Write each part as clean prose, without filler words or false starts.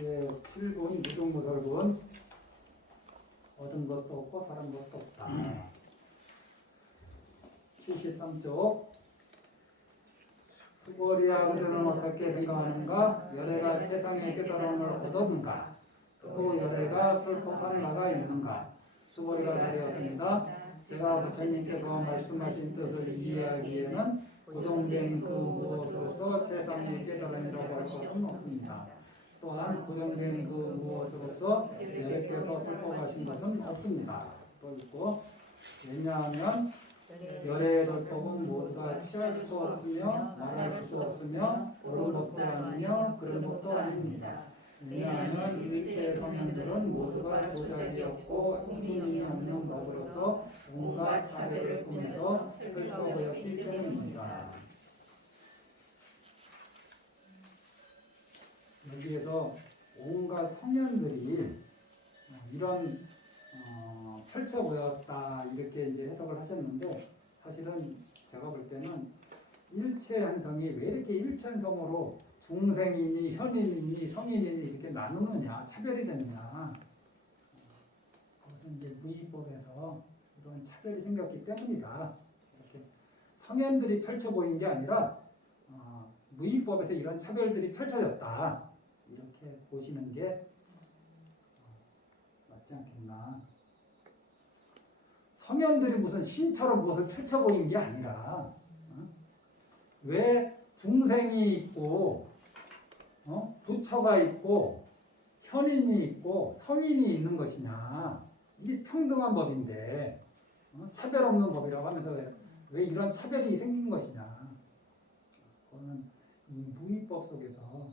예, 7번 무등무설군. 얻은 것도 없고 사는 것도 없다. 73쪽. 수고리야 그들은 어떻게 생각하는가? 열애가 세상의 깨달음을 얻었는가? 또 열애가 설법한 나가 있는가? 수고리가 답하였습니다. 제가 부처님께서 말씀하신 뜻을 이해하기에는 고정된 그 무엇으로서 세상의 깨달음이라고 할 것은 없습니다. 또한 고정된 그 무엇으로서 열애께서 설법하신 것은 없습니다. 또 있고, 왜냐하면 열애의 설법은 모두가 취할 수 없으며 말할 수 없으며 옳은 법도 아니며 그런 법도 아닙니다. 왜냐하면 일체 성현들은 모두가 조작이 없고 힘이 없는 법으로서 온갖 차별을 꾸며서 펼쳐보였기 때문입니다. 여기에서 온갖 성현들이 이런 펼쳐보였다 이렇게 이제 해석을 하셨는데, 사실은 제가 볼 때는 일체현성이 왜 이렇게 일체현성으로 중생이니 현인이니 성인이니 이렇게 나누느냐, 차별이 되느냐. 그것은 이제 무의법에서 이런 차별이 생겼기 때문이다. 이렇게 성현들이 펼쳐 보인 게 아니라 무의법에서 이런 차별들이 펼쳐졌다. 이렇게 보시는 게 맞지 않겠나. 성현들이 무슨 신처럼 무엇을 펼쳐 보인 게 아니라 왜 중생이 있고 부처가 있고 현인이 있고 성인이 있는 것이냐. 이게 평등한 법인데 차별 없는 법이라고 하면서 왜 이런 차별이 생긴 것이냐. 그거는 이 무의법 속에서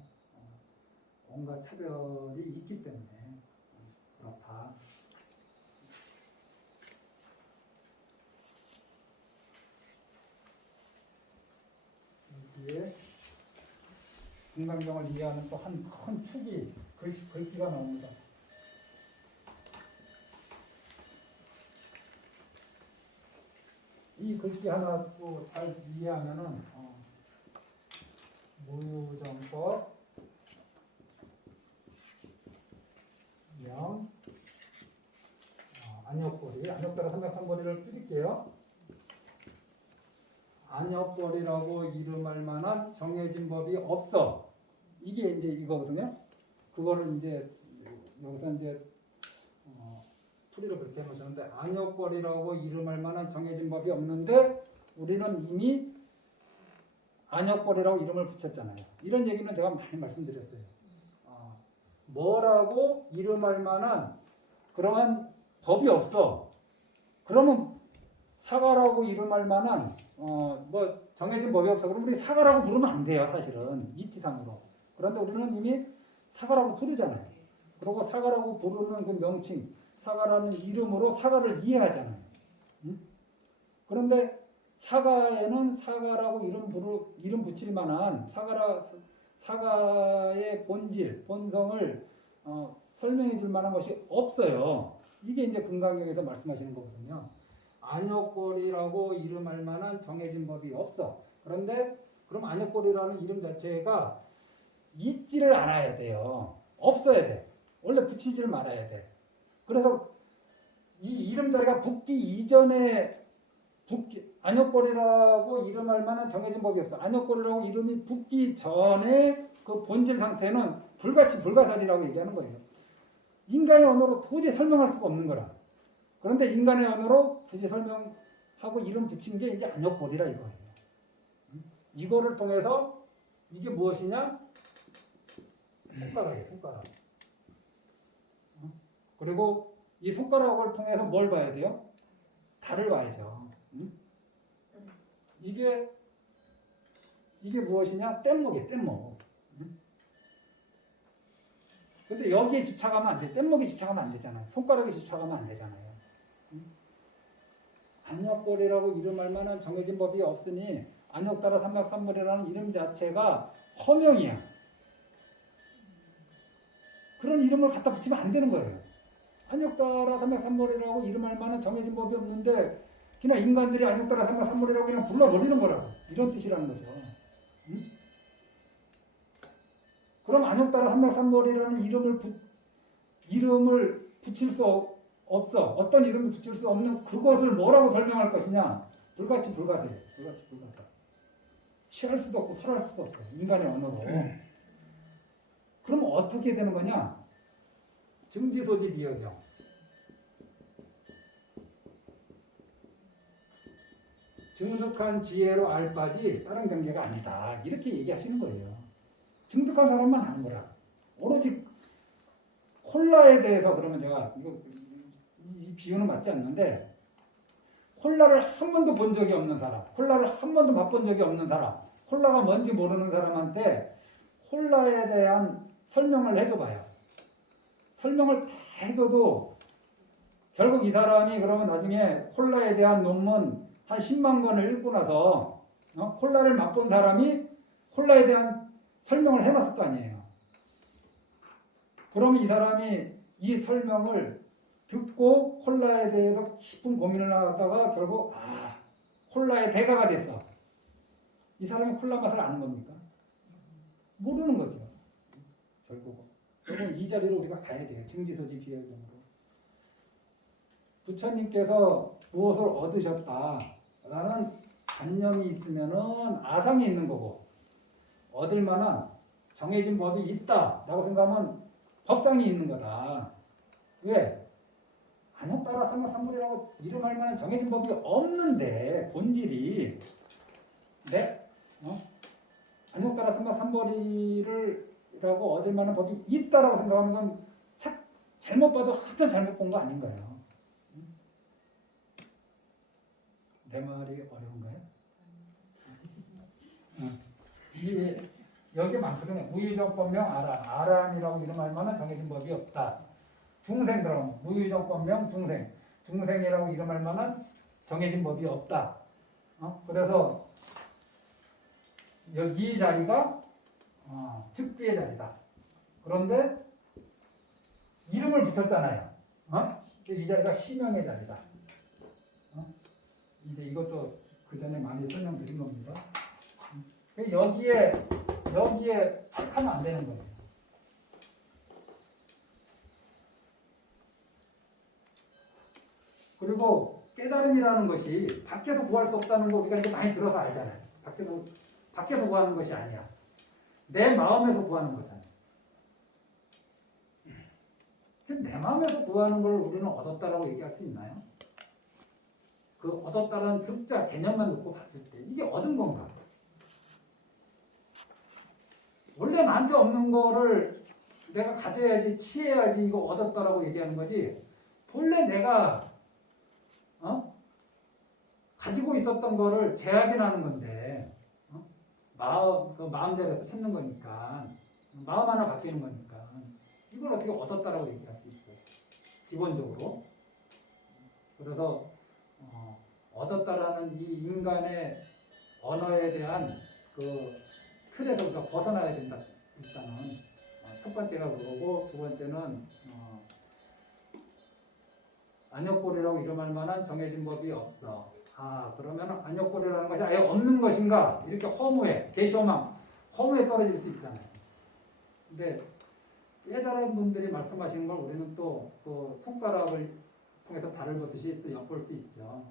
온갖 차별이 있기 때문에 그렇다. 여기에 금강경을 이해하는 또 한 큰 축이 글씨가 나옵니다. 이 글씨 하나 또 잘 이해하면은 무유정법 명 안역거리, 안역따라 삼각삼거리를 줄일게요. 안역거리라고 이름할 만한 정해진 법이 없어. 이게 이제 이거거든요. 그거를 이제 여기서 이제 풀이를 그렇게 해놓으셨는데, 안역거리라고 이름할 만한 정해진 법이 없는데 우리는 이미 안역거리라고 이름을 붙였잖아요. 이런 얘기는 제가 많이 말씀드렸어요. 뭐라고 이름할 만한 그러한 법이 없어. 그러면 사과라고 이름할 만한 뭐 정해진 법이 없어. 그럼 우리 사과라고 부르면 안 돼요, 사실은 이치상으로. 그런데 우리는 이미 사과라고 부르잖아요. 그리고 사과라고 부르는 그 명칭, 사과라는 이름으로 사과를 이해하잖아요. 응? 그런데 사과에는 사과라고 이름 붙일 만한 사과의 본질, 본성을 설명해 줄 만한 것이 없어요. 이게 이제 금강경에서 말씀하시는 거거든요. 안역거리라고 이름할 만한 정해진 법이 없어. 그런데 그럼 안역거리라는 이름 자체가 있지를 않아야 돼요. 없어야 돼. 원래 붙이지를 말아야 돼. 그래서 이 이름 자리가 붙기 이전에 안역거리라고 이름할 만한 정해진 법이 없어. 안역거리라고 이름이 붙기 전에 그 본질 상태는 불가치 불가사리라고 얘기하는 거예요. 인간의 언어로 도저히 설명할 수가 없는 거라. 그런데 인간의 언어로 굳이 설명하고 이름 붙인 게 이제 안역거리라 이거예요. 이거를 통해서 이게 무엇이냐? 손가락이에요, 손가락. 그리고 이 손가락을 통해서 뭘 봐야 돼요? 달을 봐야죠. 이게 무엇이냐? 뗏목이에요, 뗏목. 근데 여기에 집착하면 안 돼. 뗏목에 집착하면 안 되잖아요. 손가락에 집착하면 안 되잖아요. 안역거리라고 이름할 만한 정해진 법이 없으니 안역따라 삼각삼거리라는 이름 자체가 허명이야. 그런 이름을 갖다 붙이면 안 되는 거예요. 안역따라 삼각삼거리라고 이름할 만한 정해진 법이 없는데 그냥 인간들이 안역따라 삼각삼거리라고 그냥 불러버리는 거라고. 이런 뜻이라는 거죠. 그럼 안욕따라 삼박삼벌이라는 이름을 붙일 수 없어. 어떤 이름도 붙일 수 없는 그것을 뭐라고 설명할 것이냐? 불가치 불가세. 불가치 불가사. 취할 수도 없고 설할 수도 없어. 인간의 언어로. 그럼 어떻게 되는 거냐? 증지소지 비역경. 증득한 지혜로 알 바지 다른 경계가 아니다. 이렇게 얘기하시는 거예요. 증득한 사람만 아는 거라. 오로지 콜라에 대해서 그러면 제가 이 비유는 맞지 않는데 콜라를 한 번도 본 적이 없는 사람, 콜라를 한 번도 맛본 적이 없는 사람, 콜라가 뭔지 모르는 사람한테 콜라에 대한 설명을 해줘봐요. 설명을 다 해줘도 결국 이 사람이 그러면 나중에 콜라에 대한 논문 한 10만 권을 읽고 나서 콜라를 맛본 사람이 콜라에 대한 설명을 해놨을 거 아니에요. 그럼 이 사람이 이 설명을 듣고 콜라에 대해서 깊은 고민을 하다가 결국 콜라의 대가가 됐어. 이 사람이 콜라 맛을 아는 겁니까? 모르는 거죠. 결국은 이 자리로 우리가 가야 돼요. 증지소지 비열경으로. 부처님께서 무엇을 얻으셨다라는 관념이 있으면은 아상이 있는 거고 얻을 만한 정해진 법이 있다라고 생각하면 법상이 있는 거다. 왜? 안욕따라 삼박삼벌이라고 이름할 만한 정해진 법이 없는데 본질이 안욕따라 삼박삼벌이라고 얻을 만한 법이 있다라고 생각하는 건 잘못 봐도 하찮 잘못 본 거 아닌가요? 내 말이 어려운가요? 여기 많거든요. 무유정법명 아란이라고 이름할 만한 정해진 법이 없다. 중생 들어가면 무유정법명 중생이라고 이름할 만한 정해진 법이 없다. 그래서 여기 이 자리가 즉비의 자리다. 그런데 이름을 붙였잖아요. 이 자리가 시명의 자리다. 이제 이것도 그 전에 많이 설명드린 겁니다. 여기에 착하면 안 되는 거예요. 그리고 깨달음이라는 것이 밖에서 구할 수 없다는 거 우리가 이제 많이 들어서 알잖아요. 밖에서 구하는 것이 아니야. 내 마음에서 구하는 거잖아요. 내 마음에서 구하는 걸 우리는 얻었다라고 얘기할 수 있나요? 그 얻었다는 득자 개념만 놓고 봤을 때 이게 얻은 건가? 원래 나한테 없는 거를 내가 가져야지 취해야지 이거 얻었다라고 얘기하는 거지. 본래 내가 가지고 있었던 거를 재확인하는 건데 마음대로 찾는 거니까 마음 하나 바뀌는 거니까 이걸 어떻게 얻었다라고 얘기할 수 있어요? 기본적으로. 그래서 얻었다라는 이 인간의 언어에 대한 그 틀에서 우리가 벗어나야 된다. 일단은 첫 번째가 그거고 두 번째는 안욕고리라고 이름할 만한 정해진 법이 없어. 그러면 안욕고리라는 것이 아예 없는 것인가? 이렇게 허무해, 개시호망, 허무에 떨어질 수 있잖아요. 근데 깨달은 분들이 말씀하시는 걸 우리는 또 그 손가락을 통해서 달을 보듯이 또 엿볼 수 있죠.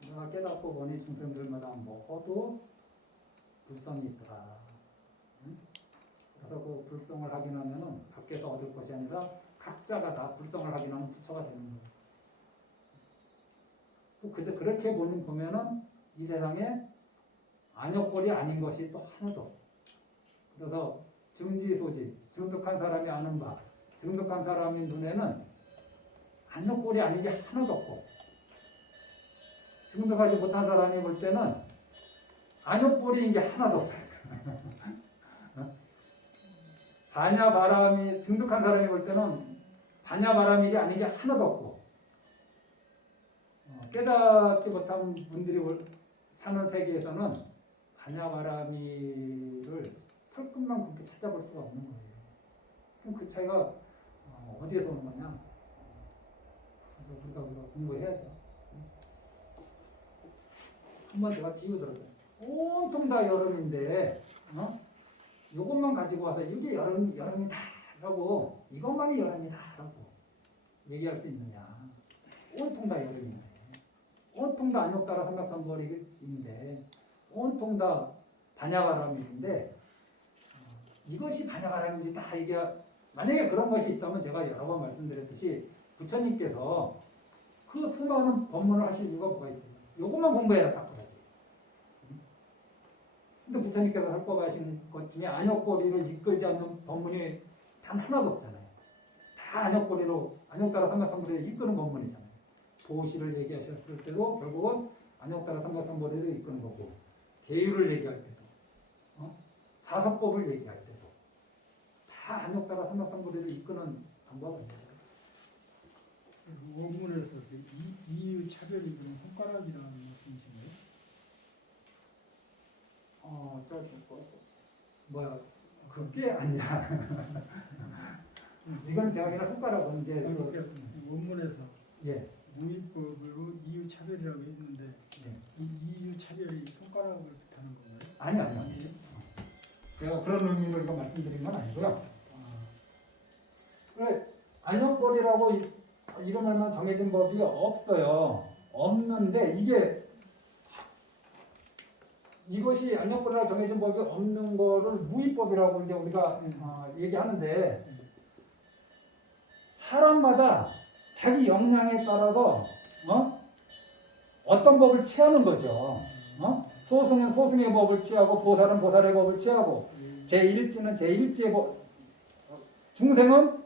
내가 깨닫고 보니 중생들마다 모두 불성이 있더라. 그래서 그 불성을 확인하면은 밖에서 얻을 것이 아니라 각자가 다 불성을 확인하는 부처가 되는 거예요. 또 그저 그렇게 보면은 이 세상에 안욕골이 아닌 것이 또 하나도 없어. 그래서 증지소지, 증득한 사람이 아는 바, 증득한 사람의 눈에는 안욕골이 아닌 게 하나도 없고, 증득하지 못한 사람이 볼 때는 안욕골인 게 하나도 없어요. 반야바람이 증득한 사람이 볼 때는 반야바람이 아닌 게 하나도 없고, 깨닫지 못한 분들이 사는 세계에서는 반야바람이를 털끝만 그렇게 찾아볼 수가 없는 거예요. 그럼 그 차이가 어디에서 오는 거냐? 그래서 우리가 공부해야죠. 한번 제가 비유 들었어요. 온통 다 여름인데, 이것만 가지고 와서 이게 여름이다라고 이것만이 여름이다라고 얘기할 수 있느냐? 온통 다 여름이네. 온통 다 안욕따라 삼각삼벌인데 온통 다 반야바람인데 이것이 반야바람인지 다 이게 만약에 그런 것이 있다면 제가 여러 번 말씀드렸듯이 부처님께서 그 수많은 법문을 하실 이유가 뭐가 있어요? 이것만 공부해라 딱 그러지. 근데 부처님께서 설법하신 것 중에 안욕고리를 이끌지 않는 법문이 단 하나도 없잖아요. 다 안욕고리로 안욕따라 삼각삼벌에 이끄는 법문이잖아요. 보시를 얘기하셨을 때도 결국은 안욕따라 삼각삼벌에도 이끄는 거고 계율을 얘기할 때도 사서법을 얘기할 때도 다 안욕따라 삼각삼벌에도 이끄는 방법입니다. 원문에서 그 이유 차별이 그런 손가락이라는 말씀이신가요? 그게 아니야. 지금 제가 그냥 손가락은 이제 원문에서 예. 무위법으로 이유 차별이라고 했는데 이 이유 차별이 손가락을 뜻하는 건가요? 아니요. 제가 그런 의미로 이거 말씀드린 건 아니고요. 그래 안욕벌이라고 이런 말만 정해진 법이 없어요. 없는데 이것이 안욕벌이라고 정해진 법이 없는 거를 무위법이라고 이제 우리가 얘기하는데 사람마다 자기 역량에 따라서 어떤 법을 취하는 거죠. 소승은 소승의 법을 취하고 보살은 보살의 법을 취하고 제1지는 제1지의 법, 중생은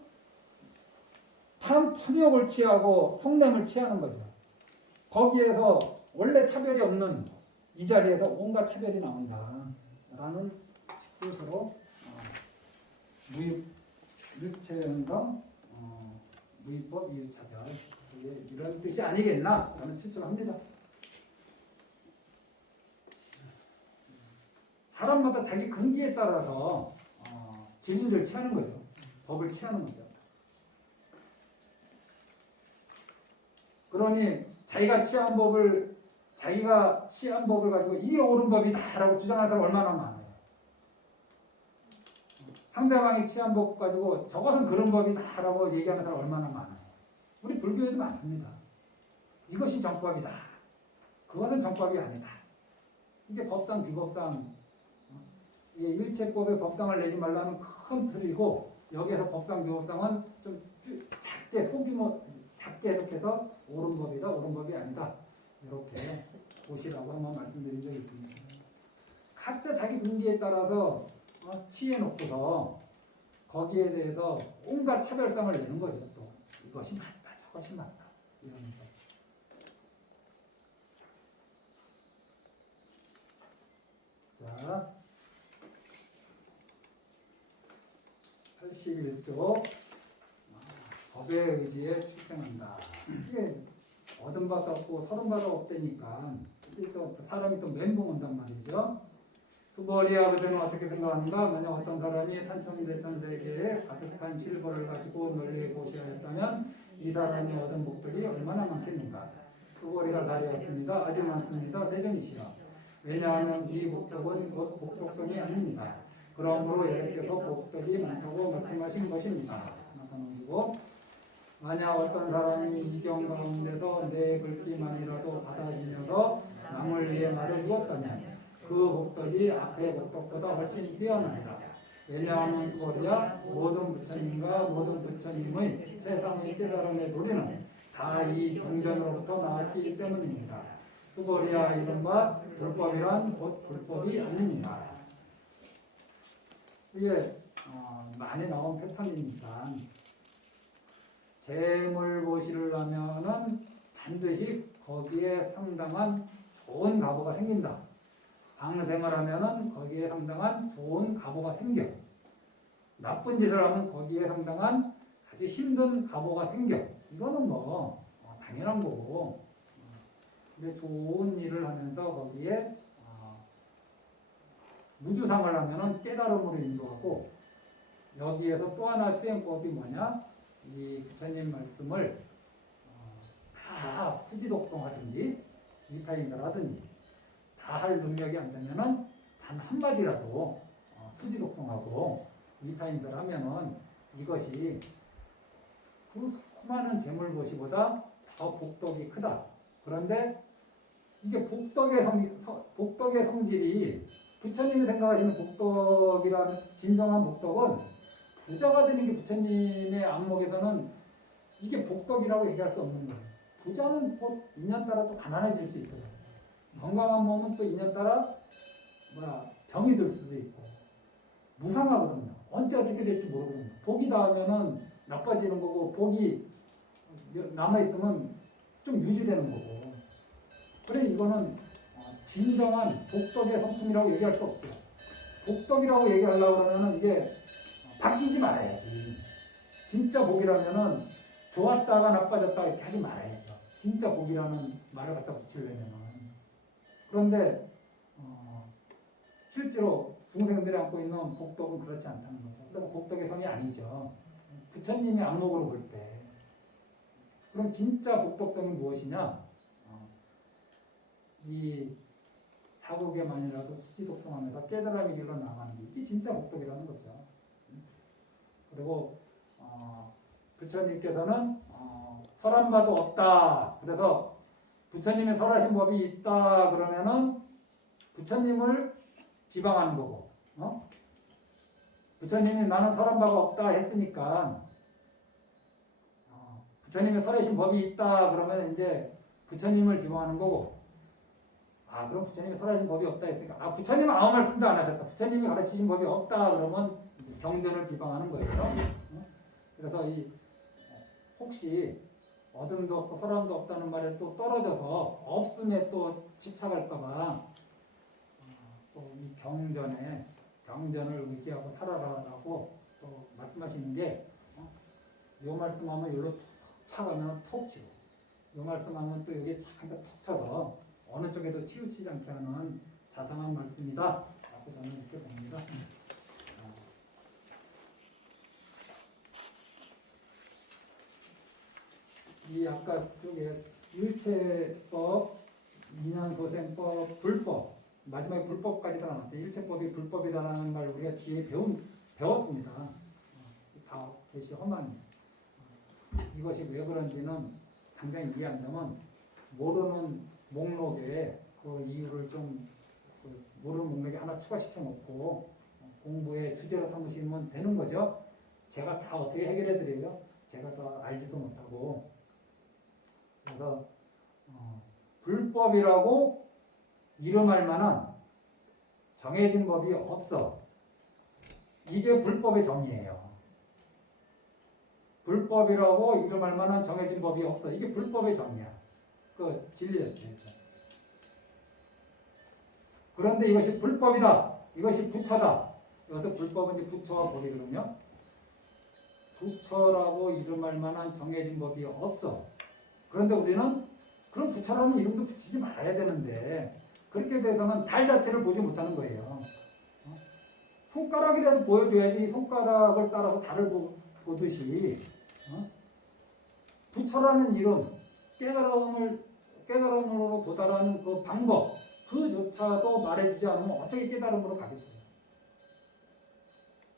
탐욕을 취하고 성냄을 취하는 거죠. 거기에서 원래 차별이 없는 이 자리에서 온갖 차별이 나온다라는 뜻으로 무유체현성 무위법 이유차별 이런 뜻이 아니겠나 저는 추측합니다. 사람마다 자기 근기에 따라서 진리를 취하는 거죠. 법을 취하는 거죠. 그러니 자기가 취한 법을 가지고 이게 옳은 법이다라고 주장하는 사람 얼마나 많아요. 상대방이 취한 법 가지고 저것은 그런 법이다라고 얘기하는 사람 얼마나 많아요. 우리 불교에도 많습니다. 이것이 정법이다. 그것은 정법이 아니다. 이게 법상 비법상 이게 일체법의 법상을 내지 말라는 큰 틀이고 여기에서 법상 비법상은 좀 작게 소규모 작게 해석해서 옳은 법이다 옳은 법이 아니다 이렇게 보시라고 한번 말씀드린 적이 있습니다. 각자 자기 분기에 따라서 취해 놓고서 거기에 대해서 온갖 차별성을 내는 거죠. 또 이것이 맞다 저것이 맞다 이러면서. 자 81쪽 법의 의지에 출생한다. 이게 얻은 바도 없고 서른 바도 없다니까 이게 또 사람이 또 멘붕 온단 말이죠. 수벌이야 그들은 어떻게 생각하는가? 만약 어떤 사람이 산천대천 세계에 가득한 실버를 가지고 널리 보시하였다면 이 사람이 얻은 복덕이 얼마나 많겠는가? 수벌이가 다리였습니다. 아주 많습니다. 세전이시라. 왜냐하면 이 복덕은 곧 복덕성이 아닙니다. 그러므로 예수께서 복덕이 많다고 말씀하신 것입니다. 나타나고 만약 어떤 사람이 이경 가운데서 내 글귀만이라도 받아지면서 남을 위해 말을 이었다면 그 복덕이 앞의 복덕보다 훨씬 뛰어납니다. 왜냐하면 수벌이야 모든 부처님과 모든 부처님의 세상의 깨달음의 도리는 다 이 경전으로부터 나왔기 때문입니다. 수벌이야 이른바 불법이란 곧 불법이 아닙니다. 이게 많이 나온 패턴이니까 재물보시를 하면은 반드시 거기에 상당한 좋은 가보가 생긴다. 방생을 하면은 거기에 상당한 좋은 가보가 생겨. 나쁜 짓을 하면 거기에 상당한 아주 힘든 가보가 생겨. 이거는 뭐 당연한 거고. 근데 좋은 일을 하면서 거기에 무주상을 하면은 깨달음으로 인도하고 여기에서 또 하나 수행법이 뭐냐? 이 부처님 말씀을 다 수지독송하든지 이타인을 하든지 다 할 능력이 안 되면은 단 한마디라도 수지 독성하고 이타인설 하면은 이것이 그 수많은 재물보시보다 더 복덕이 크다. 그런데 이게 복덕의 성질이 부처님이 생각하시는 복덕이라는 진정한 복덕은 부자가 되는 게 부처님의 안목에서는 이게 복덕이라고 얘기할 수 없는 거예요. 부자는 곧 인연 따라 또 가난해질 수 있거든요. 건강한 몸은 또 인연 따라 병이 들 수도 있고 무상하거든요. 언제 어떻게 될지 모르거든요. 복이 닿으면은 나빠지는 거고 복이 남아있으면 좀 유지되는 거고. 그래 이거는 진정한 복덕의 성품이라고 얘기할 수 없죠. 복덕이라고 얘기하려고 그러면 이게 바뀌지 말아야지. 진짜 복이라면은 좋았다가 나빠졌다가 이렇게 하지 말아야죠. 진짜 복이라는 말을 갖다 붙이려면은. 그런데 실제로 중생들이 안고 있는 복덕은 그렇지 않다는 거죠. 그럼 복덕의 성이 아니죠. 부처님의 안목으로 볼 때. 그럼 진짜 복덕성이 무엇이냐? 이 사국에만이라도 수지독통하면서 깨달음의 길로 나가는 게 이게 진짜 복덕이라는 거죠. 그리고 부처님께서는 설한바도 없다. 그래서 부처님의 설하신 법이 있다 그러면은 부처님을 비방하는 거고, 부처님이 나는 설한 바가 없다 했으니까 부처님의 설하신 법이 있다 그러면 이제 부처님을 비방하는 거고, 그럼 부처님이 설하신 법이 없다 했으니까 부처님은 아무 말씀도 안 하셨다. 부처님이 가르치신 법이 없다 그러면 경전을 비방하는 거예요. 그래서 혹시 어둠도 없고 설함도 없다는 말에 또 떨어져서 없음에 또 집착할까봐 또 이 경전을 의지하고 살아라라고 또 말씀하시는 게, 요 말씀하면 여기로 툭 차가면 톡 치고, 요 말씀하면 또 여기에 잠깐 톡 쳐서 어느 쪽에도 치우치지 않게 하는 자상한 말씀이다 라고 저는 이렇게 봅니다. 이 아까 쪽에 일체법, 인연소생법, 불법, 마지막에 불법까지 다 나왔죠. 일체법이 불법이라는 말 우리가 뒤에 배웠습니다. 다 대시 허망이에요. 이것이 왜 그런지는 당장 이해 안 되면 모르는 목록에 그 이유를 좀 모르는 목록에 하나 추가시켜 놓고 공부의 주제로 삼으시면 되는 거죠. 제가 다 어떻게 해결해 드려요? 제가 다 알지도 못하고. 그래서 불법이라고 이름할 만한 정해진 법이 없어. 이게 불법의 정의예요. 불법이라고 이름할 만한 정해진 법이 없어. 이게 불법의 정의야. 그 진리였어요. 그런데 이것이 불법이다. 이것이 부처다. 여기서 불법은 이제 부처와 법이거든요. 부처라고 이름할 만한 정해진 법이 없어. 그런데 우리는 그런 부처라는 이름도 붙이지 말아야 되는데 그렇게 돼서는 달 자체를 보지 못하는 거예요. 손가락이라도 보여줘야지 손가락을 따라서 달을 보듯이 부처라는 이름, 깨달음으로 도달하는 그 방법 그조차도 말해주지 않으면 어떻게 깨달음으로 가겠어요?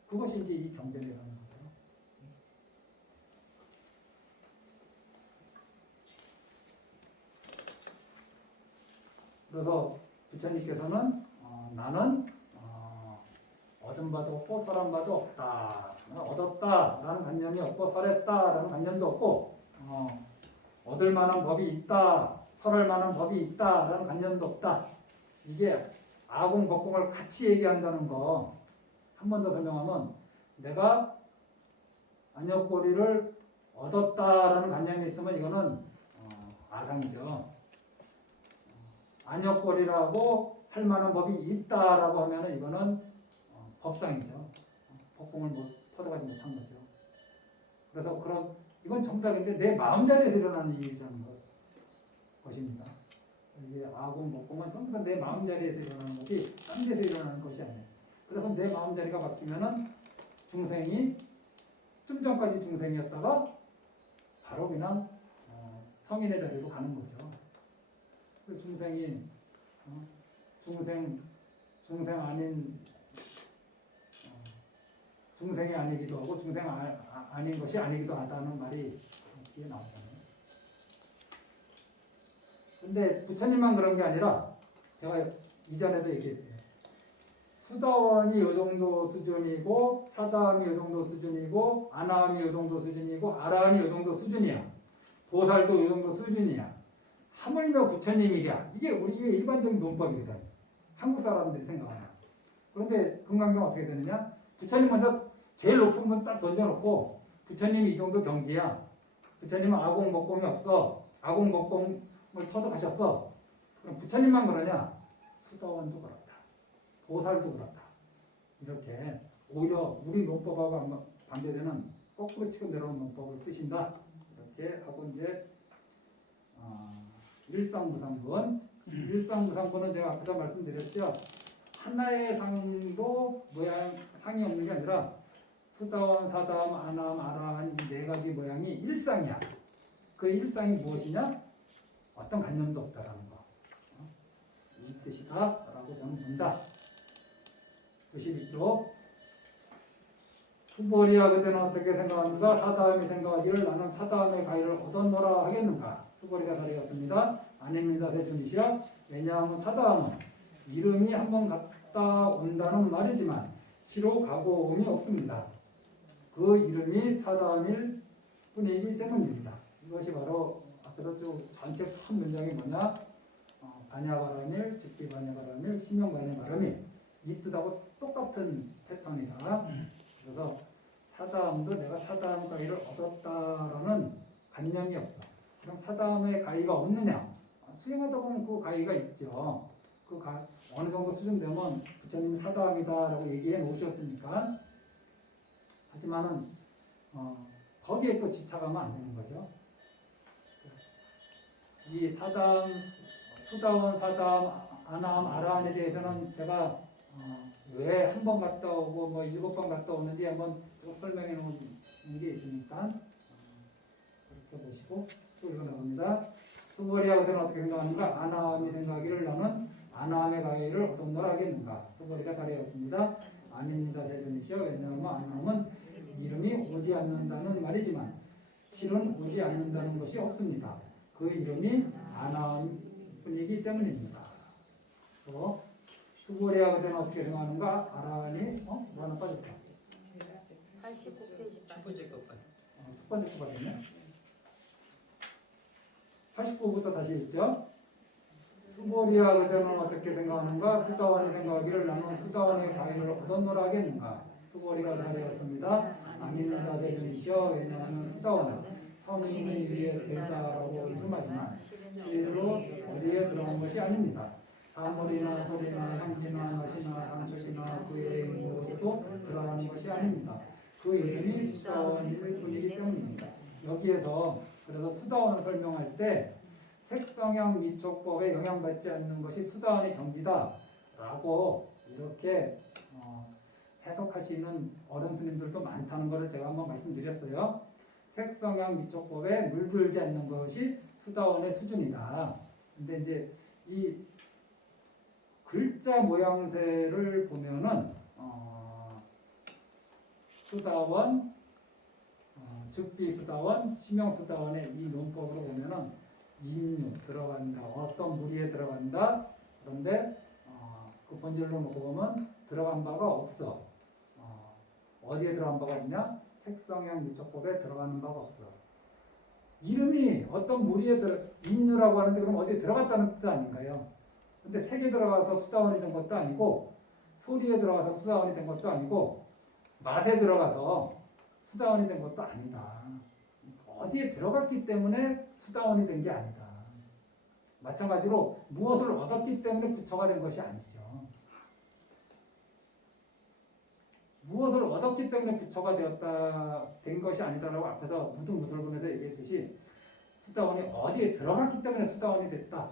그것이 이제 이 경전이라는 거죠. 그래서 부처님께서는 나는 얻은 바도 없고 설한 바도 없다. 얻었다라는 관념이 없고 설했다라는 관념도 없고 얻을 만한 법이 있다. 설할 만한 법이 있다라는 관념도 없다. 이게 아공, 법공을 같이 얘기한다는 거 한 번 더 설명하면 내가 안역고리를 얻었다라는 관념이 있으면 이거는 아상이죠. 안역거리라고 할 만한 법이 있다라고 하면은 이거는 법상이죠. 법공을 퍼져가지 못한 거죠. 그래서 이건 정답인데 내 마음자리에서 일어나는 일이라는 것입니다. 이게 아공, 법공은 전부 다 내 마음자리에서 일어나는 거지 딴 데서 일어나는 것이 아니에요. 그래서 내 마음자리가 바뀌면은 중생이 좀 전까지 중생이었다가 바로 그냥 성인의 자리로 가는 거죠. 중생이 중생 아닌 중생이 아니기도 하고 중생 아닌 것이 아니기도 하다는 말이 뒤에 나오잖아요. 근데 부처님만 그런 게 아니라 제가 이전에도 얘기했어요. 수다원이 이 정도 수준이고 사다함이 이 정도 수준이고 아나함이 이 정도 수준이고 아라함이 이 정도 수준이야. 보살도 이 정도 수준이야. 하물며 부처님이랴. 이게 우리의 일반적인 논법이거든. 한국 사람들이 생각하는. 그런데 금강경 어떻게 되느냐? 부처님 먼저 제일 높은 건 딱 던져놓고 부처님이 이 정도 경지야. 부처님은 아공복공이 없어. 아공복공을 터득하셨어. 그럼 부처님만 그러냐? 수다원도 그렇다. 보살도 그렇다. 이렇게 오히려 우리 논법하고 반대되는 거꾸로 치고 내려오는 논법을 쓰신다. 이렇게 하고 이제 일상무상분. 일상무상분은 제가 아까도 말씀드렸죠. 하나의 상도 모양 상이 없는 게 아니라 수다원, 사다함, 아나함, 아라함 이 네 가지 모양이 일상이야. 그 일상이 무엇이냐? 어떤 관념도 없다라는 거. 이 뜻이다라고 저는 본다. 92쪽. 수보리야 그때는 어떻게 생각합니까? 사다함이 생각하기를 나는 사다함의 가위를 얻었노라 하겠는가? 수보리가 다르겠습니다. 아닙니다. 세준이시여. 왜냐하면 사다함은 이름이 한번 갔다 온다는 말이지만 시로 가고 오음이 없습니다. 그 이름이 사다함일 뿐이기 때문입니다. 이것이 바로 앞에서 쭉 전체 큰 문장이 뭐냐? 반야바라밀, 즉기반야바라밀, 심용반야바라밀 이 뜻하고 똑같은 패턴이다. 그래서 사다함도 내가 사다함 가위를 얻었다라는 관념이 없어. 그럼 사다함의 가위가 없느냐? 수행하다 보면 그 가위가 있죠. 어느 정도 수준 되면 부처님이 사다함이다라고 얘기해 놓으셨으니까. 하지만은 거기에 또 집착하면 안 되는 거죠. 이 사다함, 수다원, 사다함, 아나함, 아라함에 대해서는 제가 왜 한 번 갔다 오고 뭐 7번 갔다 오는지 한번 설명해 놓은 게 있으니까 그렇게 보시고 또 이거 나옵니다. 수보리하고는 어떻게 생각하는가? 아나함이 생각하기를 나는 아나함의 가위를 얻었노라 하겠는가? 수보리가 다르였습니다. 아닙니다. 세존이시여. 왜냐하면 아나함은 이름이 오지 않는다는 말이지만 실은 오지 않는다는 것이 없습니다. 그 이름이 아나함뿐이기 때문입니다. 또 수보리하고는 어떻게 생각하는가? 아라니 뭐 하나 빠졌다. 89페이지 첫 번째 것까지. 첫 번째 거 빠졌네. 89부터 다시 읽죠. 수보리하고는 어떻게 생각하는가? 수다원이 생각하기를 나는 수다원의 가위를 얻었노라 하겠는가? 수보리가 다르였습니다. 아닙니다. 세존이시여. 왜냐하면 수다원은 성인이 위에 들다라고 이름하지만 실로 어디에 들어간 것이 아닙니다. 아무리나 소리나 향기나 맛이나 감촉이나 그의 무엇도 들어가는 것이 아닙니다. 그 이름이 수다원일 뿐이기 때문입니다. 여기에서 그래서 수다원을 설명할 때 색성향 미촉법에 영향받지 않는 것이 수다원의 경지다라고 이렇게 해석하시는 어른 스님들도 많다는 것을 제가 한번 말씀드렸어요. 색성향 미촉법에 물들지 않는 것이 수다원의 수준이다. 근데 이제 이 글자 모양새를 보면은 수다원, 즉비수다원, 심용수다원의 이 논법으로 보면은 인유 들어간다, 어떤 무리에 들어간다. 그런데 그 본질로 놓고 보면 들어간 바가 없어. 어디에 들어간 바가 있냐? 색성향 미촉법에 들어가는 바가 없어. 이름이 어떤 무리에 인유라고 하는데 그럼 어디에 들어갔다는 뜻 아닌가요? 근데 색에 들어가서 수다원이 된 것도 아니고 소리에 들어가서 수다원이 된 것도 아니고 맛에 들어가서 수다원이 된 것도 아니다. 어디에 들어갔기 때문에 수다원이 된 게 아니다. 마찬가지로 무엇을 얻었기 때문에 부처가 된 것이 아니죠. 무엇을 얻었기 때문에 부처가 된 것이 아니다라고 앞에서 무등무설분에서 얘기했듯이 수다원이 어디에 들어갔기 때문에 수다원이 됐다.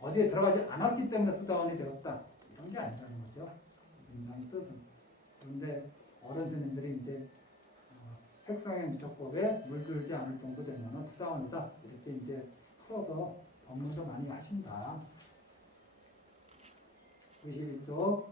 어디에 들어가지 않았기 때문에 수다원이 되었다. 이런 게 아니라는 거죠. 굉장히 뜻은. 그런데 어른 스님들이 이제 색상의 미촉법에 물들지 않을 정도 되면 수다원이다. 이렇게 이제 풀어서 법문도 많이 하신다. 92쪽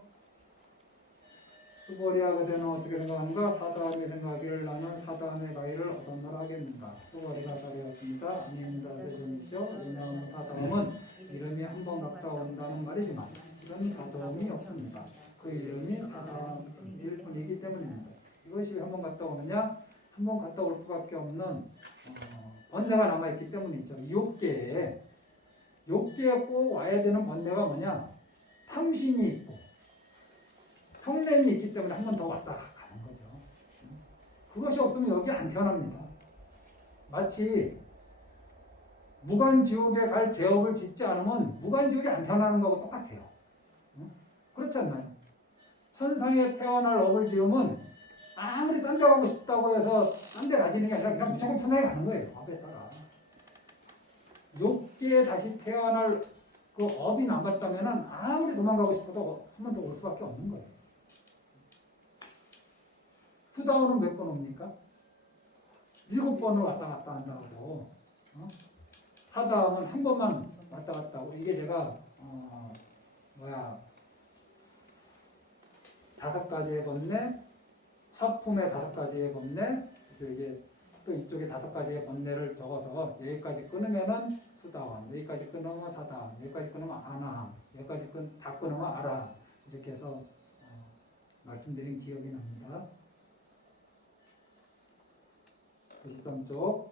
수고리야 그대는 어떻게 생각하는가? 사다함의 생각을 나는 사다함의 가위를 얻었노라 하겠는가? 수고리가 답이었습니다. 아닙니다. 대전이시오. 왜냐하면 사다함은 이름이 한 번 갔다 온다는 말이지만 이런 가더움이 없습니다. 그 이름이 사다함일 뿐이기 때문입니다. 이것이 한 번 갔다 오느냐? 한 번 갔다 올 수밖에 없는 번뇌가 남아있기 때문이죠. 욕계에 꼭 와야 되는 번뇌가 뭐냐? 탐심이 있고 성냄이 있기 때문에 한 번 더 왔다 가는 거죠. 그것이 없으면 여기 안 태어납니다. 마치 무간지옥에 갈 제업을 짓지 않으면 무간지옥에 안 태어나는 거하고 똑같아요. 그렇지 않나요? 천상에 태어날 업을 지으면 아무리 딴 데 가고 싶다고 해서 딴 데 가지는 게 아니라 그냥 무조건 천상에 가는 거예요. 업에 따라. 욕계에 다시 태어날 그 업이 남았다면 아무리 도망가고 싶어도 한 번 더 올 수밖에 없는 거예요. 수다원은 몇 번 옵니까? 7번을 왔다 갔다 한다고. 사다음은 한 번만 왔다 갔다 하고 이게 제가 5가지의 번뇌, 화품의 5가지의 번뇌, 이게 또 이쪽에 5가지의 번뇌를 적어서 여기까지 끊으면은 수다원, 여기까지 끊으면 사다함, 여기까지 끊으면 아나함, 여기까지 다 끊으면 아라함 이렇게 해서 말씀드린 기억이 납니다. 93쪽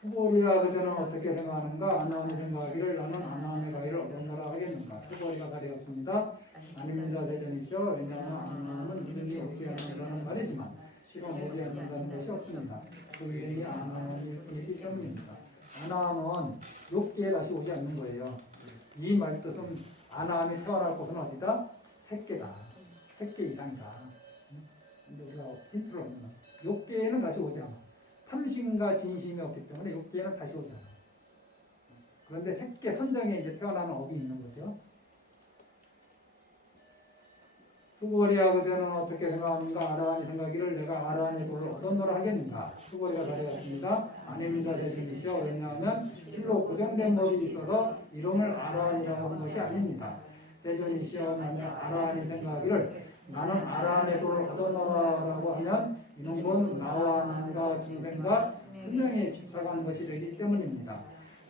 수고리야 그대는 어떻게 생각하는가? 아나함의 생각하기를 나는 아나함의 가위를 얻었노라 하겠는가? 수고리가 가리었습니다. 아닙니다. 대전이시오. 왜냐하면 아나함은 이름이 오지 않는다는 말이지만 실은 오지 않는다는 것이 없습니다. 그 이름이 아나함이기 때문입니다. 아나함은 욕계에 다시 오지 않는 거예요. 이 말뜻은 아나함이 태어날 곳은 어디다? 색계다. 색계 이상이다. 근데 우리가 힌트를 얻는 욕계에는 다시 오지 않아. 탐심과 진심이 없기 때문에 욕계에는 다시 오지 않아. 그런데 색계 선정에 이제 태어나는 업이 있는 거죠. 수고리야 그대는 어떻게 생각하는가? 아라한이 생각이를 내가 아라한의 도를 얻었노라 하겠는가? 수고리가 가려졌습니다. 아닙니다. 대신이시오. 왜냐하면 실로 고정된 법이 있어서 이름을 아라한이라고 하는 것이 아닙니다. 세존이시오. 나는 아라한이 생각이를 나는 아라한의 도를 얻었노라라고 하면 이놈은 나와 남과 중생과 수명에 집착한 것이 되기 때문입니다.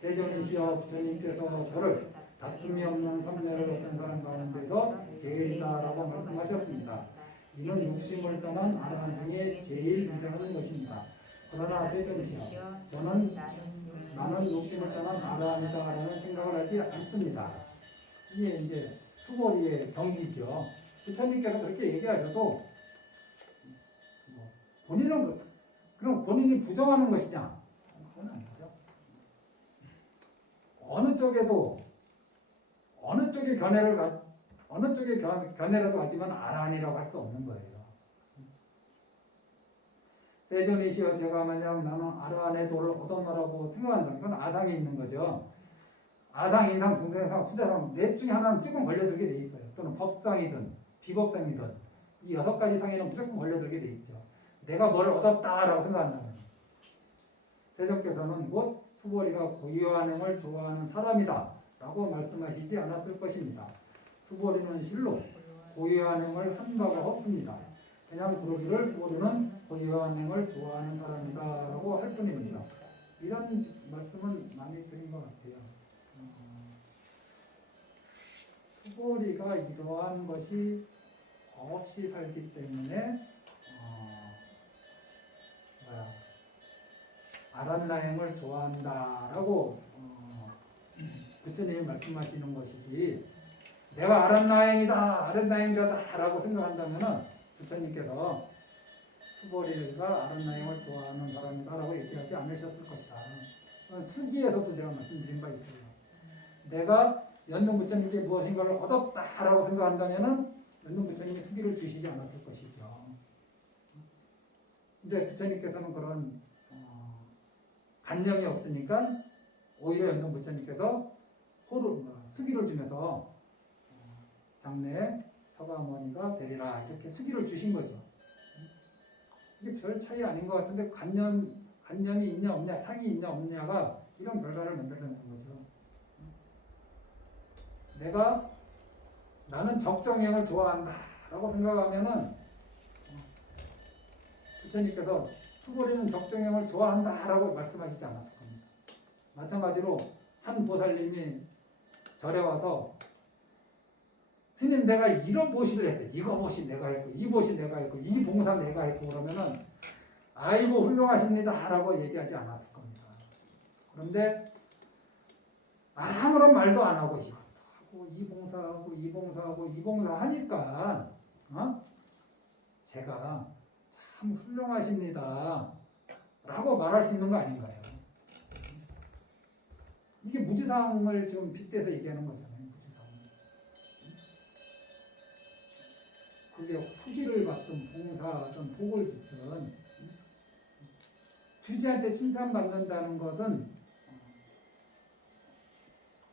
세존이시여 부처님께서 저를 다툼이 없는 삼매를 얻은 사람 가운데서 제일이다라고 말씀하셨습니다. 이는 욕심을 떠난 아라한 중에 제일이라는 것입니다. 그러나 세존이시여 나는 욕심을 떠난 아라한이다라는 생각을 하지 않습니다. 이게 이제 수고리의 경지죠. 부처님께서 그렇게 얘기하셔도 본인은 그럼 본인이 부정하는 것이냐? 그건 아니죠. 어느 쪽에 견해라도 가지만 아라한이라고 할 수 없는 거예요. 세존이시여 제가 만약 나는 아라한의 도를 얻었노라고 생각한다면 그건 아상에 있는 거죠. 아상, 인상, 중생상, 수자상 넷 중에 하나는 무조건 걸려들게 돼 있어요. 또는 법상이든 비법상이든 이 6가지 상에는 무조건 걸려들게 돼 있죠. 내가 뭘 얻었다라고 생각한다면 세존께서는 곧 수보리가 고유한행을 좋아하는 사람이다 라고 말씀하시지 않았을 것입니다. 수보리는 실로 고유한행을 한 바가 없습니다. 그냥 그러기를 수보리는 고유한행을 좋아하는 사람이다 라고 할 뿐입니다. 이런 말씀은 많이 드린 것 같아요. 수보리가 이러한 것이 없이 살기 때문에 아란나행을 좋아한다라고 부처님이 말씀하시는 것이지 내가 아란나행자다라고 생각한다면 부처님께서 수보리가 아란나행을 좋아하는 사람이다라고 얘기하지 않으셨을 것이다. 수기에서도 제가 말씀드린 바 있어요. 내가 연동 부처님께 무엇인가를 얻었다라고 생각한다면 연동 부처님이 수기를 주시지 않았을 것이죠. 근데 부처님께서는 그런 관념이 없으니까 오히려 연동 부처님께서 수기를 주면서 장래 서가모니가 되리라 이렇게 수기를 주신 거죠. 이게 별 차이 아닌 것 같은데 관념이 있냐 없냐 상이 있냐 없냐가 이런 결과를 만들어내는 거죠. 나는 적정행을 좋아한다 라고 생각하면은 부처님께서 수고리는 적정형을 좋아한다라고 말씀하시지 않았을 겁니다. 마찬가지로 한 보살님이 절에 와서 스님 내가 이런 보시를 했어요. 이거 보시 내가 했고 이 보시 내가 했고 이 봉사 내가 했고 그러면은 아이고 훌륭하십니다 라고 얘기하지 않았을 겁니다. 그런데 아무런 말도 안 하고 이것도 하고 이 봉사하고 이 봉사하고 이 봉사하니까 제가 참 훌륭하십니다 라고 말할 수 있는 거 아닌가요? 이게 무지상을 지금 빗대서 얘기하는 거잖아요. 무지상. 그게 후기를 받든 봉사하든 복을 짓든 주지한테 칭찬받는다는 것은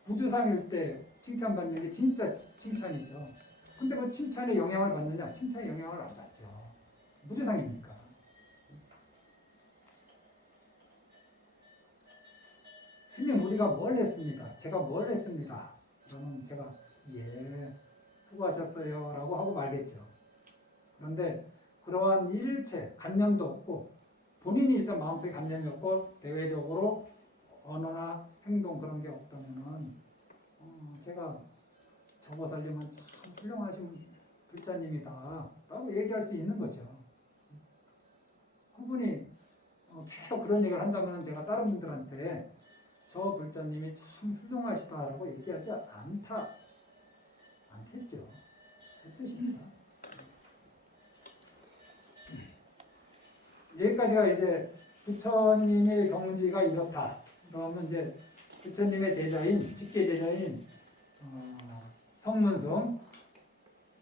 무주상일 때 칭찬받는 게 진짜 칭찬이죠. 근데 그 칭찬에 영향을 받느냐? 칭찬에 영향을 안 받죠. 무주상이니까. 스님 우리가 뭘 했습니다. 제가 뭘 했습니다. 그러면 제가 예 수고하셨어요 라고 하고 말겠죠. 그런데 그러한 일체 관념도 없고 본인이 일단 마음속에 관념이 없고 대외적으로 언어나 행동 그런 게 없다면은 제가 저거 살려면 참 훌륭하신 불자님이다 라고 얘기할 수 있는 거죠. 그분이 계속 그런 얘기를 한다면 제가 다른 분들한테 저 불자님이 참 훌륭하시다라고 얘기하지 않겠죠. 그 뜻입니다. 여기까지가 이제 부처님의 경지가 이렇다. 그러면 이제 부처님의 제자인 직계 제자인 성문승,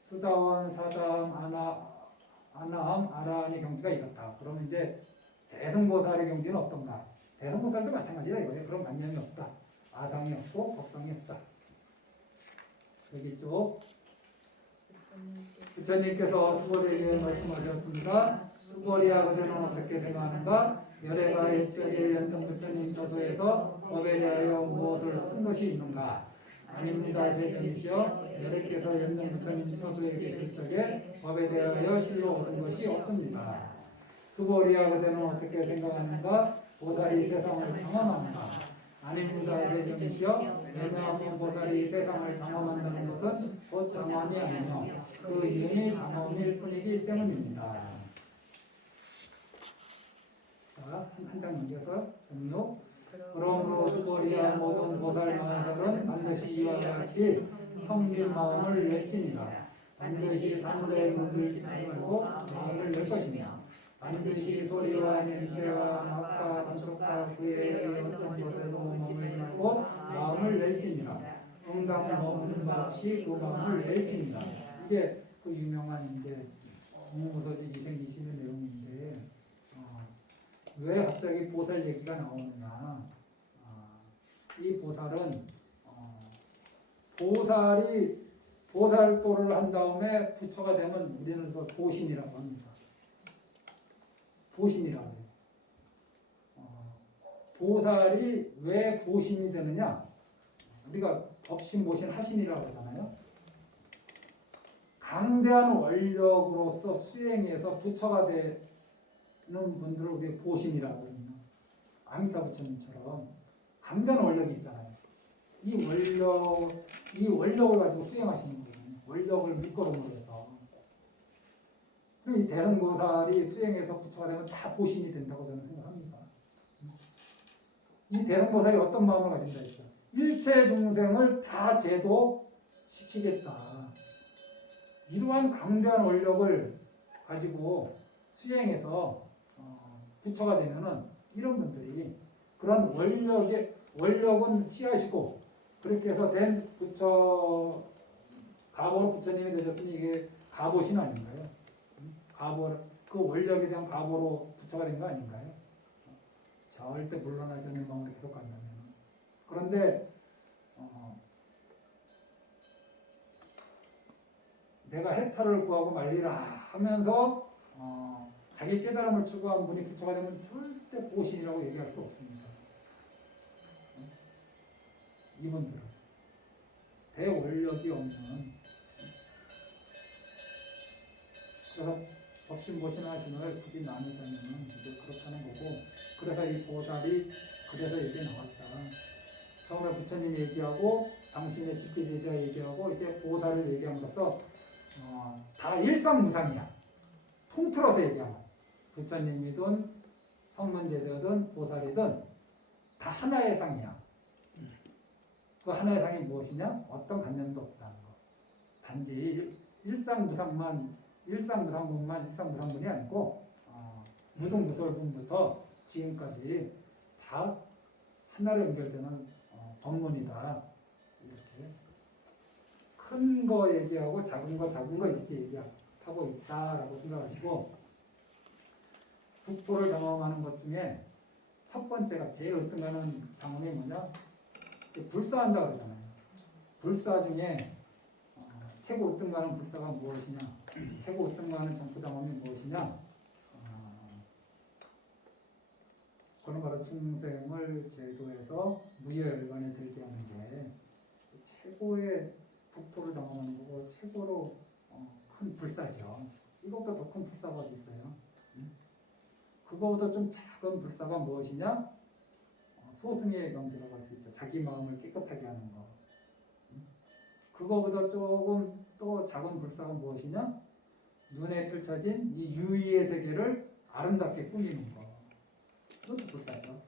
수다원, 사다함, 아나함, 아라한의 경지가 이렇다. 그러면 이제 대승보살의 경지는 어떤가? 대승보살도 마찬가지다 이거예요. 그런 관념이 없다. 아상이 없고 법상이 없다. 여기 쪽 부처님께서 수고를 위해 말씀하셨습니다. 수고리야 그대는 어떻게 생각하는가? 열애가 일적의 연등 부처님 저소에서 법에 대하여 무엇을 얻은 것이 있는가? 아닙니다. 세존이시여 열애께서 연등 부처님 저소에 계실 적에 법에 대하여 실로 얻은 것이 없습니다. 수고리야 그대는 어떻게 생각하는가? 보살이 세상을 경험한다. 아닙니다. 세존이시여 왜냐하면 보살이 세상을 경험한다는 것은 곧 경험이 아니며 그 이름이 경험일 뿐이기 때문입니다. 한 장 넘겨서 종료. 그러므로 수고리야 모든 보살 마살은 반드시 이와 같이 성진 마음을 낼지니라. 반드시 사물에 물들지 말고 마음을 낼 것이며 반드시 소리와 냄새와 맛과 감촉과 구애의 어떤 것에도 몸을 말고 마음을 낼지니라. 응당 머무는 바 없이 그 마음을 낼지니라. 이게 그 유명한 이제 무서지 220의 내용인데 왜 갑자기 보살 얘기가 나오느냐? 이 보살은 보살이 보살도를 한 다음에 부처가 되면 우리는 그 보심이라고 합니다. 보심이라고 해요. 보살이 왜 보심이 되느냐? 우리가 법신, 보신, 하신이라고 하잖아요. 강대한 원력으로서 수행해서 부처가 되는 분들을 우리가 보심이라고 합니다. 아미타 부처님처럼 강대한 원력이 있잖아요. 이 원력을 가지고 수행하시는 거예요. 원력을 밑거름으로 해서. 이 대승보살이 수행해서 부처가 되면 다 보심이 된다고 저는 생각합니다. 이 대승보살이 어떤 마음을 가진다 했죠? 일체 중생을 다 제도시키겠다. 이러한 강대한 원력을 가지고 수행해서 부처가 되면은 이런 분들이 그런 원력은 씨앗이고 그렇게 해서 된 부처 가보로 부처님이 되셨으니 이게 가보신 아닌가요? 그 원력에 대한 가보로 부처가 된 거 아닌가요? 절대 물러나지 않는 마음으로 계속 간다면. 그런데 내가 해탈을 구하고 말리라 하면서 자기 깨달음을 추구한 분이 부처가 되면 절대 보신이라고 얘기할 수 없습니다. 이분들은 대원력이 없는. 그래서 법신보신화 신을 굳이 나누자면 이제 그렇다는 거고, 그래서 이 보살이 그래서 이게 나왔다. 처음에 부처님 얘기하고 당신의 집기제자 얘기하고 이제 보살을 얘기함으로써 다 일상무상이야. 통틀어서 얘기하면 부처님이든 성문제자든 보살이든 다 하나의 상이야. 그 하나의 상이 무엇이냐? 어떤 관념도 없다는 거. 단지 일상무상만 일상무상문이 아니고 무등무설분부터 지금까지 다 하나로 연결되는 법문이다. 이렇게 큰 거 얘기하고 작은 거 이렇게 얘기하고 있다라고 생각하시고, 북토를 경험하는 것 중에 첫 번째가 제일 으뜸가는 장엄이 뭐냐? 불사한다 그러잖아요. 불사 중에 최고 으뜸가는 불사가 무엇이냐? 최고 으뜸가는 정토장엄이 무엇이냐? 그런 바로 중생을 제도해서 무여열반에 들게 하는 게 최고의 북토를 경험하는 거고 최고로 큰 불사죠. 이것보다 더 큰 불사가 어디 있어요? 그거보다 좀 작은 불사가 무엇이냐? 소승의 경지라고 할 수 있죠. 자기 마음을 깨끗하게 하는 거. 그거보다 조금 또 작은 불사가 무엇이냐? 눈에 펼쳐진 이 유의의 세계를 아름답게 꾸미는 거. 이것도 불사죠.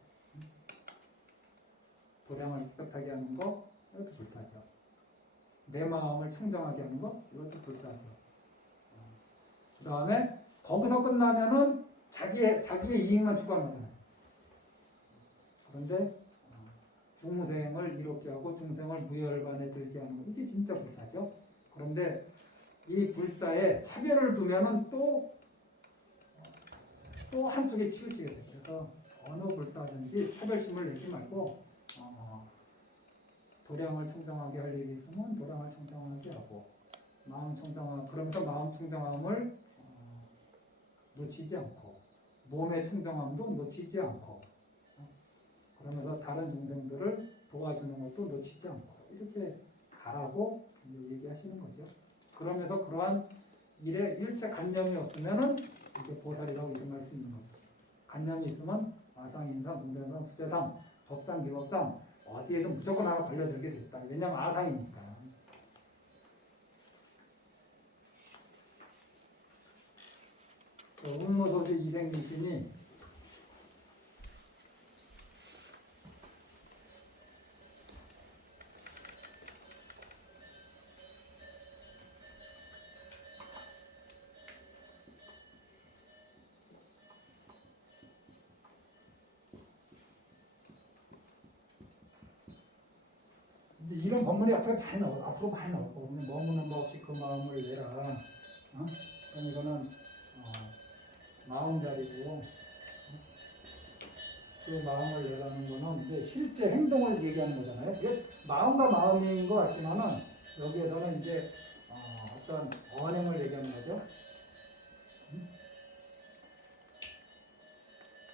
도량을 깨끗하게 하는 거, 이것도 불사죠. 내 마음을 청정하게 하는 거, 이것도 불사죠. 그 다음에 거기서 끝나면은 자기의 이익만 추구하는 거잖아요. 그런데 중생을 이롭게 하고 중생을 무열반에 들게 하는 거, 이게 진짜 불사죠. 그런데 이 불사에 차별을 두면은 또 한쪽에 치우치게 돼요. 그래서 어느 불사든지 차별심을 내지 말고 도량을 청정하게 할 일이 있으면 도량을 청정하게 하고, 마음 청정함, 그러면서 마음 청정함을 놓치지 않고, 몸의 청정함도 놓치지 않고, 그러면서 다른 중생들을 도와주는 것도 놓치지 않고, 이렇게 가라고 얘기하시는 거죠. 그러면서 그러한 일에 일체 관념이 없으면은 이게 보살이라고 이름할 수 있는 거죠. 관념이 있으면 아상, 인상, 동전상, 수재상, 법상, 기법상 어디에도 무조건 하나 걸려들게 됐다. 왜냐하면 아상이니까. 운무소주 이생미심이 이런 법문이 앞으로 많이 나오고 머무는 법 없이 그 마음을 내라. 그럼 이거는 마음자리고, 그 마음을 내라는 거는 이제 실제 행동을 얘기하는 거잖아요. 이게 마음과 마음인 것 같지만은 여기에서는 이제 어떤 언행을 얘기하는 거죠.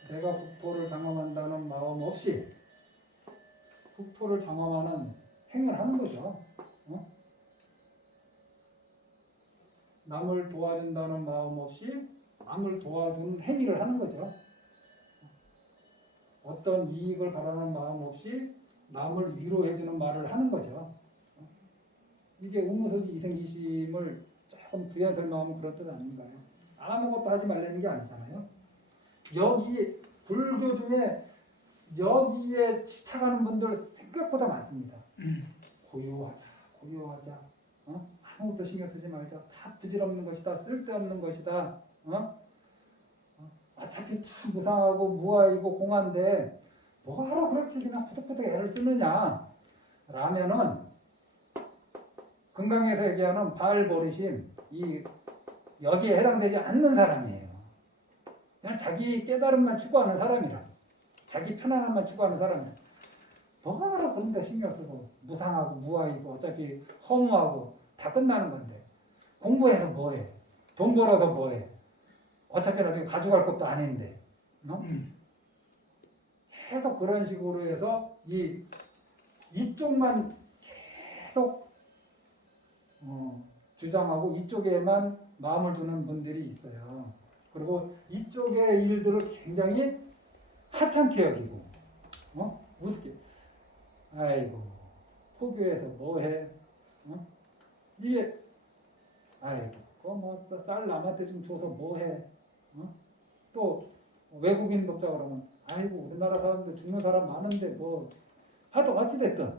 내가 국토를 장엄한다는 마음 없이 국토를 장엄하는 행을 하는 거죠. 남을 도와준다는 마음 없이 남을 도와주는 행위를 하는 거죠. 어떤 이익을 바라는 마음 없이 남을 위로해주는 말을 하는 거죠. 이게 운무소지 이생기심을 조금 부연설 마음은 그런 뜻 아닌가요? 아무것도 하지 말라는 게 아니잖아요. 여기 불교 중에 여기에 치착하는 분들 생각보다 많습니다. 고요하자. 아무것도 신경 쓰지 말자. 다 부질없는 것이다. 쓸데없는 것이다. 어차피 다 무상하고 무아이고 공한데 뭐하러 그렇게 그냥 부득부득 애를 쓰느냐 라면은 금강에서 얘기하는 바알버리심, 여기에 해당되지 않는 사람이에요. 그냥 자기 깨달음만 추구하는 사람이라, 자기 편안함만 추구하는 사람이라. 뭐하러 그런 데 신경 쓰고 무상하고 무아이고 어차피 허무하고 다 끝나는 건데 공부해서 뭐해? 돈 벌어서 뭐해? 어차피 나중에 가져갈 것도 아닌데, 계속 그런 식으로 해서 이쪽만 계속 주장하고 이쪽에만 마음을 두는 분들이 있어요. 그리고 이쪽의 일들을 굉장히 하찮게 여기고, 우습게. 아이고, 포교에서 뭐해? 이게, 아이고, 쌀 남한테 좀 줘서 뭐해? 또 외국인 돕자 그러면, 아이고, 우리나라 사람들 죽는 사람 많은데 뭐, 하여튼 어찌됐든,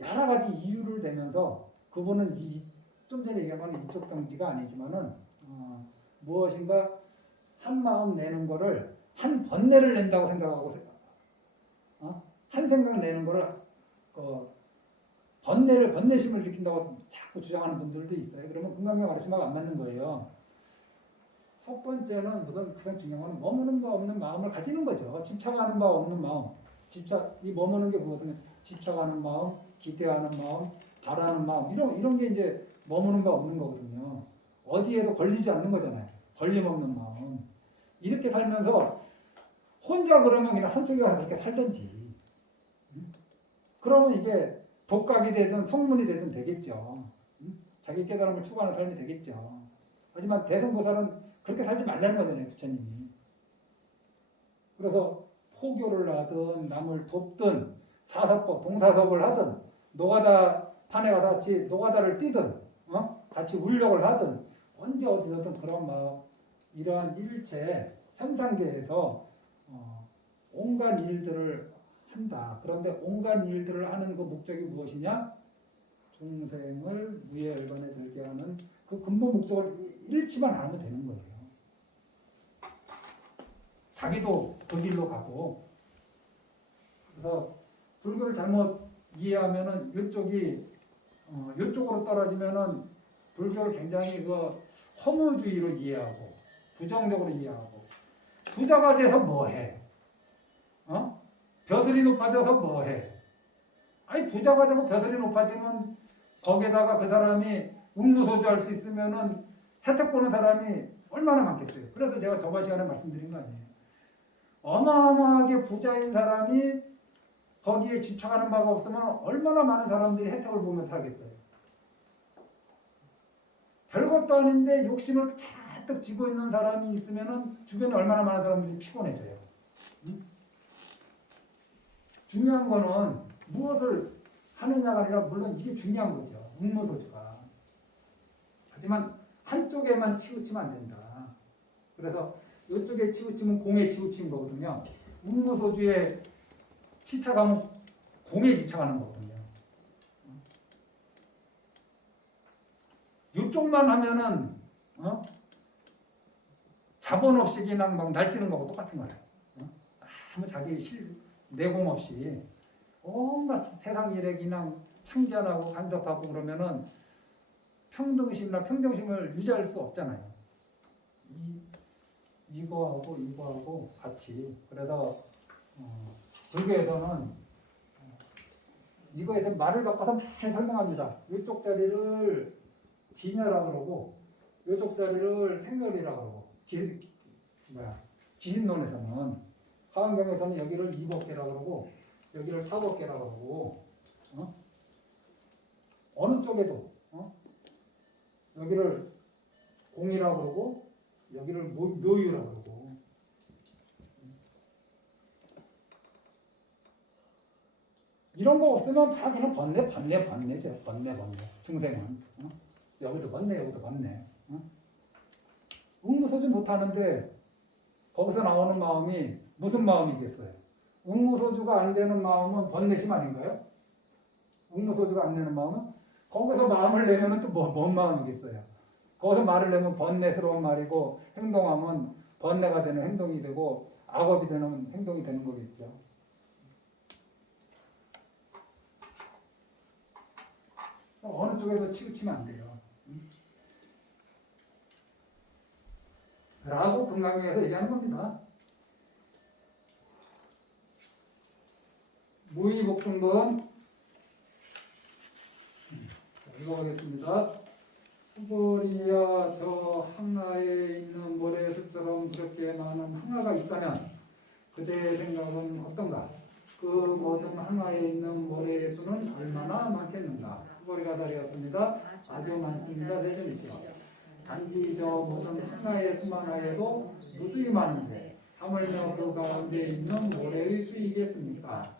여러 가지 이유를 대면서 그분은 좀 전에 얘기한 이쪽 동지가 아니지만은 무엇인가 한 마음 내는 거를 한 번뇌를 낸다고 생각하고 한 생각 내는 거를 번뇌심을 일으킨다고 자꾸 주장하는 분들도 있어요. 그러면 금강경 가르침하고 안 맞는 거예요. 첫 번째는 가장 중요한 건 머무는 바 없는 마음을 가지는 거죠. 집착하는 바 없는 마음. 이 머무는 게 뭐거든요. 집착하는 마음, 기대하는 마음, 바라는 마음 이런 게 이제 머무는 바 없는 거거든요. 어디에도 걸리지 않는 거잖아요. 걸림 없는 마음. 이렇게 살면서 혼자 그러면 그냥 한쪽에 가서 그렇게 살든지. 그러면 이게 독각이 되든 성문이 되든 되겠죠. 자기 깨달음을 추구하는 삶이 되겠죠. 하지만 대승보살은 그렇게 살지 말라는 거잖아요. 부처님이. 그래서 포교를 하든 남을 돕든 사사법, 동사섭을 하든 노가다 판에 가서 같이 노가다를 뛰든 같이 울력을 하든 언제 어디서든 그런 마음 이러한 일체 현상계에서 온갖 일들을 한다. 그런데 온갖 일들을 하는 그 목적이 무엇이냐? 중생을 무예열반에 들게 하는 그 근본 목적을 잃지만 않으면 되는 거예요. 자기도 그 길로 가고. 그래서 불교를 잘못 이해하면은 이쪽으로 떨어지면은 불교를 굉장히 그 허무주의로 이해하고 부정적으로 이해하고 부자가 돼서 뭐해? 벼슬이 높아져서 뭐해? 아니 부자가 되고 벼슬이 높아지면 거기에다가 그 사람이 응무소주할 수 있으면은 혜택 보는 사람이 얼마나 많겠어요. 그래서 제가 저번 시간에 말씀드린 거 아니에요. 어마어마하게 부자인 사람이 거기에 집착하는 바가 없으면 얼마나 많은 사람들이 혜택을 보면서 살겠어요. 별것도 아닌데 욕심을 잔뜩 쥐고 있는 사람이 있으면 주변에 얼마나 많은 사람들이 피곤해져요. 중요한 거는 무엇을 하느냐가 아니라 물론 이게 중요한 거죠. 응무소주가. 하지만 한쪽에만 치우치면 안 된다. 그래서 이쪽에 치우치면 공에 치우친 거거든요. 응무소주에 치착하면 공에 집착하는 거거든요. 이쪽만 하면은 자본 없이 그냥 막 날뛰는 거하고 똑같은 거예요. 아무 자기 내공 없이 온갖 세상 일에 그냥 참견하고 간섭하고 그러면은 평등심을 유지할 수 없잖아요. 이거하고 같이. 그래서 불교에서는 이거에 대한 말을 바꿔서 많이 설명합니다. 이쪽 자리를 진여라고 그러고 이쪽 자리를 생멸이라고 그러고 기신론에서는 하강경에서는 여기를 이법계라고 그러고 여기를 사법계라고 그러고 어느 쪽에도 여기를 공이라고 그러고 여기를 묘유라고 그러고 이런 거 없으면 다 그냥 번뇌죠. 번뇌. 중생은 여기도 번뇌, 여기도 번뇌. 응무소주 못하는데 거기서 나오는 마음이 무슨 마음이겠어요? 응무소주가 안 되는 마음은 번뇌심 아닌가요? 응무소주가 안 되는 마음은 거기서 마음을 내면은 또 뭔 마음이겠어요? 거기서 말을 내면 번뇌스러운 말이고 행동하면 번뇌가 되는 행동이 되고 악업이 되는 행동이 되는 거겠죠. 어느 쪽에도 치우치면 안 돼요. 라고 금강경에서 얘기하는 겁니다. 무의복중본 읽어보겠습니다. 후보리야 저 항아에 있는 모래수처럼 그렇게 많은 항아가 있다면 그대의 생각은 어떤가? 그 모든 항아에 있는 모래의 수는 얼마나 많겠는가? 수고리가 다리였습니다. 아주 많습니다. 세준이시여. 단지 저 무슨 하나의 수만하여도 무수히 많은데 하물며 그 가운데 있는 모래의 수이겠습니까?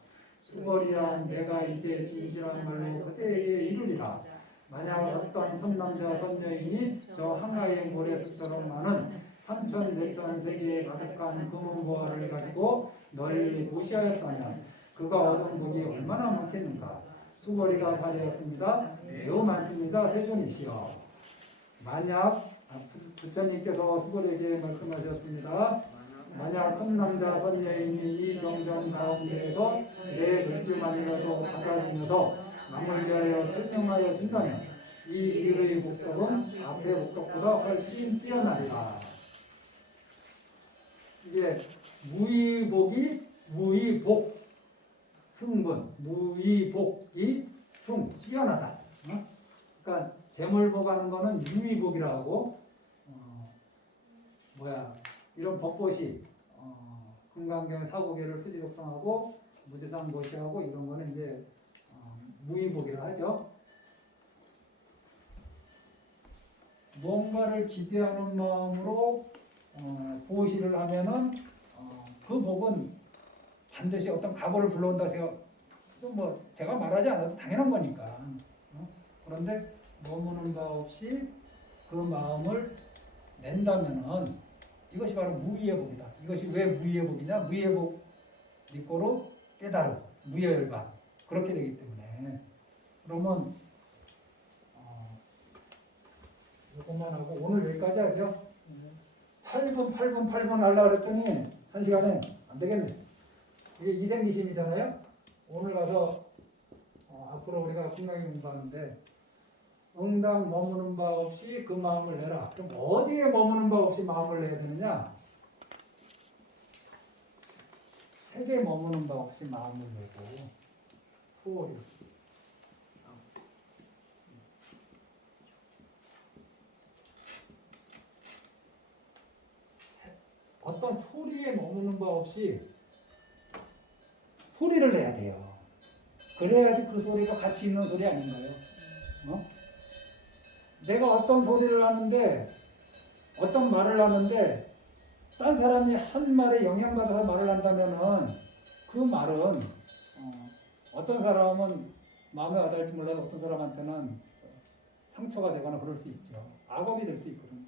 수고리야 내가 이제 진실한 말로 그때에 이르리라. 만약 어떤 선남자 선여인이 저 항아의 모래수처럼 많은 3,000-4,000 세계에 가득한 금은보화를 가지고 널리 무시하였다면 그가 얻은 복이 얼마나 많겠는가. 수고리가 다리였습니다. 매우 많습니다. 세존이시여. 만약 부처님께서 수고리에게 말씀하셨습니다. 만약 선남자 선여인이 이 경전 가운데에서 내 물주만이라도 받아주면서 남을 위하여 설명하여 준다면 이 일의 목적은 앞의 목적보다 훨씬 뛰어나리라. 이게 무의복이 무의복 승분 무의복이 승 뛰어나다. 그러니까 재물복하는 거는 유의복이라고 이런 법보시 금강경 사고계를 수지독성하고 무지상 모시하고 이런 거는 이제 무의복이라 하죠. 뭔가를 기대하는 마음으로 보시를 하면은 그 복은 반드시 어떤 각오를 불러온다. 제가 말하지 않아도 당연한 거니까. 그런데 머무는 바 없이 그 마음을 낸다면은 이것이 바로 무의의 복이다. 이것이 왜 무의의 복이냐? 무의의 복 니꼬로 깨달음, 무의열반 그렇게 되기 때문에 그러면 이것만 하고 오늘 여기까지 하죠. 8분 하려고 그랬더니 1시간에 안 되겠네. 이게 이생기심이잖아요. 오늘 가서 앞으로 우리가 금강에 공부하는데 응당 머무는 바 없이 그 마음을 내라. 그럼 어디에 머무는 바 없이 마음을 내야 되느냐? 색에 머무는 바 없이 마음을 내고 소리. 어떤 소리에 머무는 바 없이 소리를 내야 돼요. 그래야지 그 소리가 가치 있는 소리 아닌가요? 내가 어떤 소리를 하는데 어떤 말을 하는데 딴 사람이 한 말에 영향받아서 말을 한다면은 그 말은 어떤 사람은 마음에 와닿을지 몰라도 어떤 사람한테는 상처가 되거나 그럴 수 있죠. 악업이 될 수 있거든요.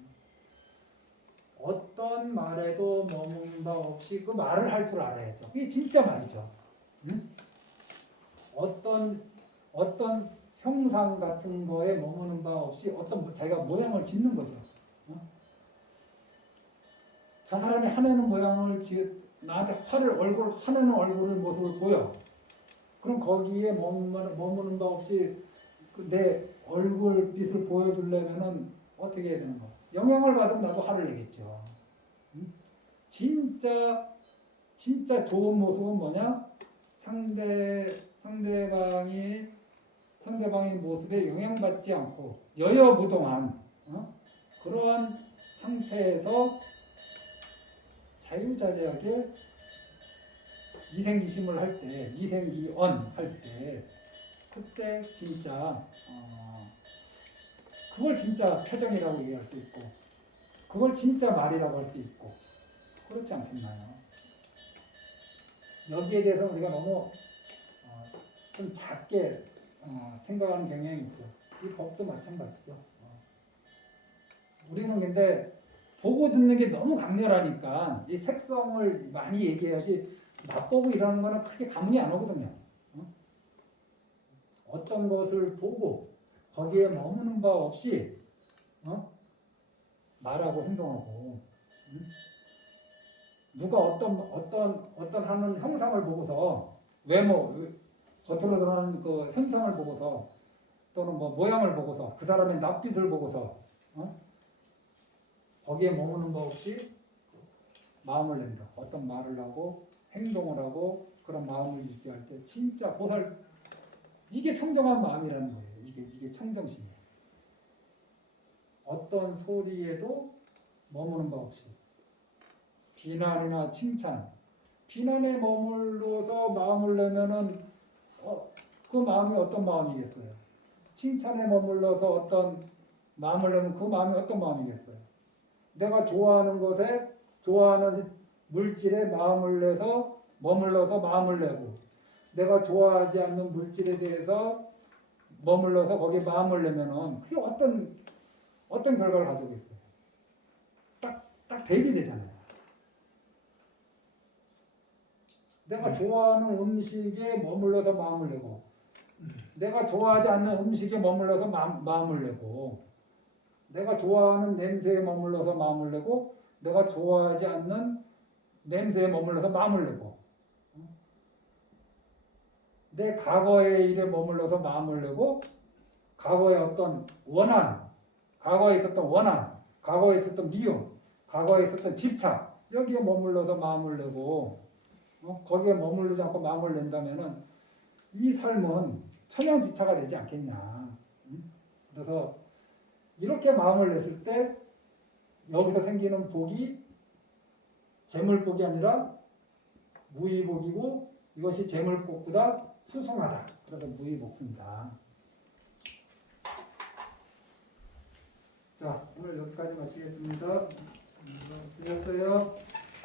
어떤 말에도 머무는 바 없이 그 말을 할 줄 알아야죠. 이게 진짜 말이죠. 응? 어떤 형상 같은 거에 머무는 바 없이 어떤 자기가 모양을 짓는 거죠. 저 사람이 화내는 모양을 나한테 화내는 얼굴을 모습을 보여. 그럼 거기에 머무는 바 없이 내 얼굴빛을 보여주려면은 어떻게 해야 되는 거? 영향을 받으면 나도 화를 내겠죠. 진짜 좋은 모습은 뭐냐? 상대방의 모습에 영향받지 않고 여여부동한 그러한 상태에서 자유자재하게 이생기심을 할 때, 이생이언 할 때, 그때 진짜 그걸 진짜 표정이라고 얘기할 수 있고, 그걸 진짜 말이라고 할 수 있고, 그렇지 않겠나요? 여기에 대해서 우리가 너무 좀 작게 생각하는 경향이 있죠. 이 법도 마찬가지죠. 우리는 근데 보고 듣는 게 너무 강렬하니까 이 색성을 많이 얘기해야지 맛보고 이러는 거는 크게 감흥이 안 오거든요. 어떤 것을 보고 거기에 머무는 바 없이 말하고 행동하고 누가 어떤 하는 형상을 보고서 외모 겉으로 드러나는 그 현상을 보고서 또는 뭐 모양을 보고서 그 사람의 낯빛을 보고서 거기에 머무는 바 없이 마음을 낸다. 어떤 말을 하고 행동을 하고 그런 마음을 유지할 때 진짜 이게 청정한 마음이라는 거예요. 이게 청정심이에요. 어떤 소리에도 머무는 바 없이 비난이나 칭찬, 비난에 머물러서 마음을 내면은 그 마음이 어떤 마음이겠어요? 칭찬에 머물러서 어떤 마음을 내면 그 마음이 어떤 마음이겠어요? 내가 좋아하는 것에 좋아하는 물질에 마음을 내서 머물러서 마음을 내고 내가 좋아하지 않는 물질에 대해서 머물러서 거기에 마음을 내면은 그게 어떤 결과를 가져오겠어요? 딱 대비되잖아요. 내가 좋아하는 음식에 머물러서 마음을 내고 내가 좋아하지 않는 음식에 머물러서 마음을 내고 내가 좋아하는 냄새에 머물러서 마음을 내고 내가 좋아하지 않는 냄새에 머물러서 마음을 내고 내 과거의 일에 머물러서 마음을 내고 과거의 어떤 원한, 과거에 있었던 원한, 과거에 있었던 미움, 과거에 있었던 집착 여기에 머물러서 마음을 내고 거기에 머무르지 않고 마음을 낸다면은 이 삶은 천연지차가 되지 않겠냐. 그래서 이렇게 마음을 냈을 때 여기서 생기는 복이 재물복이 아니라 무의복이고 이것이 재물복보다 수승하다. 그래서 무의복습니다. 자, 오늘 여기까지 마치겠습니다. 수고하셨어요.